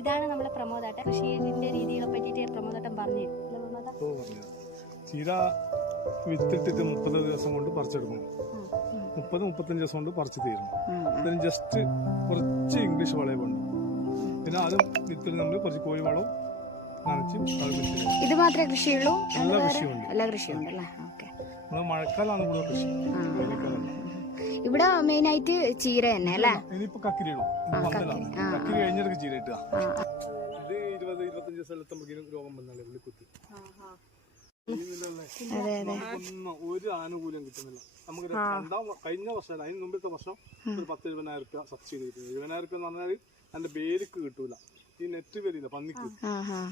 ഇതാണ് നമ്മളെ പ്രമോദാട്ട കൃഷിയുടെ രീതികളെ പറ്റിയിട്ട് പ്രമോദാട്ടം പറഞ്ഞു. ചീര വിത്തിട്ടിട്ട് 30 ദിവസം കൊണ്ട് പറിച്ചെടുക്കണം. 30-35 ദിവസം കൊണ്ട് പറിച്ചു തീരണം. അതിന് ജസ്റ്റ് കുറച്ച് ഇംഗ്ലീഷ് വളയെ വേണം. പിന്നെ അതും വിത്തിൽ നമ്മൾ കുറച്ച് കോഴിവളവും നനച്ച് ഇത് മാത്രമേ കൃഷിയുള്ളൂ? എല്ലാ കൃഷിയുണ്ട്. എല്ലാ കൃഷിയുണ്ട് അല്ലേ? നമ്മൾ മഴക്കാലാണ് കൂടുതൽ കൃഷി. ഇവിടെ മെയിൻ ആയിട്ട് ചീര തന്നെ അല്ലേ? ഇനിയിപ്പോ കക്കിരി ഇടും. കക്കിരി കഴിഞ്ഞിടക്ക് ചീര ഇട്ടുക. ഇത് 20-25 ദിവസം എത്തുമ്പോഴേക്കും രോഗം വന്നാലേ ഉള്ളിക്കുത്തി. ഒരു ആനുകൂല്യം കിട്ടുന്നില്ല നമുക്ക്. കഴിഞ്ഞ വർഷം അതിന് മുമ്പത്തെ വർഷം ഒരു 10-20,000 രൂപ സബ്സിഡി കിട്ടുന്നു. 20,000 രൂപ എന്ന് പറഞ്ഞാൽ അതിന്റെ ബേലിക്ക് കിട്ടൂല. ഈ നെറ്റ് വരില്ല പന്നിക്ക്.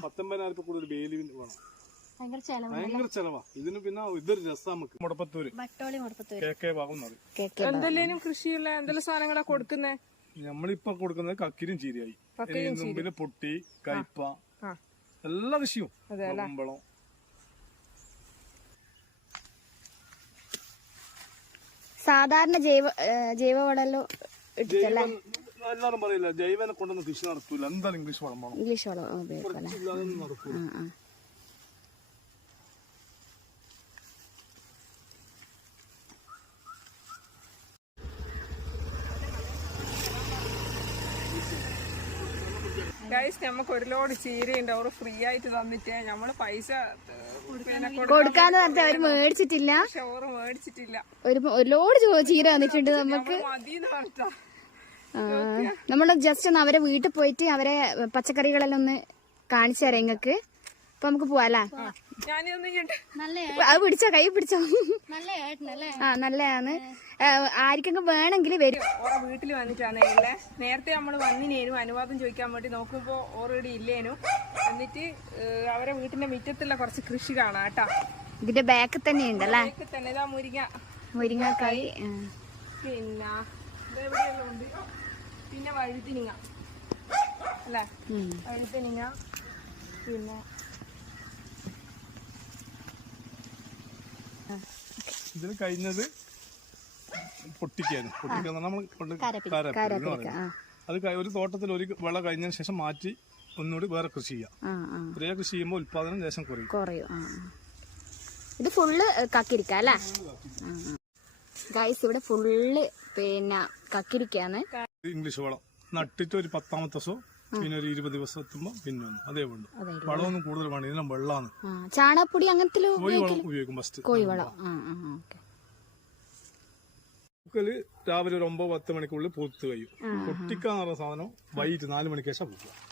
19,000 രൂപ കൂടുതൽ ബേലി വേണം. ഭയങ്കര ചെലവാ ഇതിന്. പിന്നെ ഇതൊരു രസം നമുക്ക്. മുടപ്പത്തൂര് KK ഭാഗം എന്തെല്ലാം കൃഷിയുള്ള എന്തെല്ലാം സാധനങ്ങളാ കൊടുക്കുന്നേ? നമ്മളിപ്പൊ കൊടുക്കുന്നത് കക്കിരും ചീരയായി. മുമ്പില് പൊട്ടി, കയ്പ, എല്ലാ കൃഷിയും. കുമ്പളം. സാധാരണ ജൈവവളല്ലോ എല്ലാരും പറയില്ല ജൈവനെ കൊണ്ടൊന്നും കൃഷി നടക്കൂല. എന്തായാലും ഇംഗ്ലീഷ് വളം വേണം. ഇംഗ്ലീഷ് വളം നടക്കൂല. ഗൈസ് നമുക്ക് ഒരു ലോഡ് ചീരയുണ്ട്. അവർ ഫ്രീ ആയിട്ട് തന്നിട്ട് നമ്മള് പൈസ കൊടുക്കാന്ന് പറഞ്ഞാൽ അവര് മേടിച്ചിട്ടില്ല. ചോറ് മേടിച്ചിട്ടില്ല. ഒരു ലോഡ് ചീര തന്നിട്ടുണ്ട് നമുക്ക്. മതിന്ന് പറഞ്ഞാ നമ്മള് ജസ്റ്റ് ഒന്ന് അവരെ വീട്ടിൽ പോയിട്ട് അവരെ പച്ചക്കറികളെല്ലാം ഒന്ന് കാണിച്ചു തരാം നിങ്ങക്ക്. അപ്പൊ നമുക്ക് പോവാല്ലേ? അത് പിടിച്ചോ, കൈ പിടിച്ചോ. നല്ലതാണ്. ആർക്കെങ്കിലും വേണമെങ്കിൽ വരും. ഓരോ വീട്ടിൽ വന്നിട്ടാണ് ഇല്ലേ. നേരത്തെ നമ്മൾ വന്നിനേനും അനുവാദം ചോദിക്കാൻ വേണ്ടി നോക്കുമ്പോ ഓൾറെഡി ഇല്ലേനും. എന്നിട്ട് അവരെ വീട്ടിന്റെ മുറ്റത്തുള്ള കുറച്ച് കൃഷി കാണാം കേട്ടാ. ഇതിന്റെ ബാക്ക് തന്നെ ഉണ്ടല്ലേ? തന്നെ ഇതാ മുരിങ്ങക്കായി. പിന്നെ ഇതെവിടെയെല്ലാം ഉണ്ട്. പിന്നെ വഴുതിനിങ്ങ അല്ലേ? വഴുതിനിങ്ങ. പിന്നെ ഇതിന് കഴിഞ്ഞത് പൊട്ടിക്കാൻ നമ്മൾ അത് ഒരു തോട്ടത്തിൽ ഒരു വിള കഴിഞ്ഞതിന് ശേഷം മാറ്റി ഒന്നുകൂടി വേറെ കൃഷി ചെയ്യാം. ഒരേ കൃഷി ചെയ്യുമ്പോൾ ഉത്പാദനം ദേശം കുറയും. ഇത് ഫുള്ള് കക്കിരിക്ക അല്ലേ ഗൈസ്? ഇവിടെ ഫുള്ള് പിന്നെ കക്കിരിക്കാണ്. ഇംഗ്ലീഷ് വളം നട്ടിട്ട് ഒരു 10ാമത്തെ ദിവസം പിന്നെ ഒരു 20 ദിവസം എത്തുമ്പോ പിന്നെ അതേ വേണ്ടു. വളമൊന്നും കൂടുതൽ വേണം. ഇതിനും വെള്ളമാണ്. ചാണകപ്പൊടി അങ്ങനത്തെ കോഴിവളം ഉപയോഗിക്കും. ഫസ്റ്റ് കോഴിവളം. രാവിലെ ഒരു 9-10 മണിക്കുള്ളിൽ പൂത്ത് കഴിയും. പൊട്ടിക്കാന്ന് പറഞ്ഞ സാധനം വൈകിട്ട് 4 മണിക്ക് ശേഷം പൂക്കുക.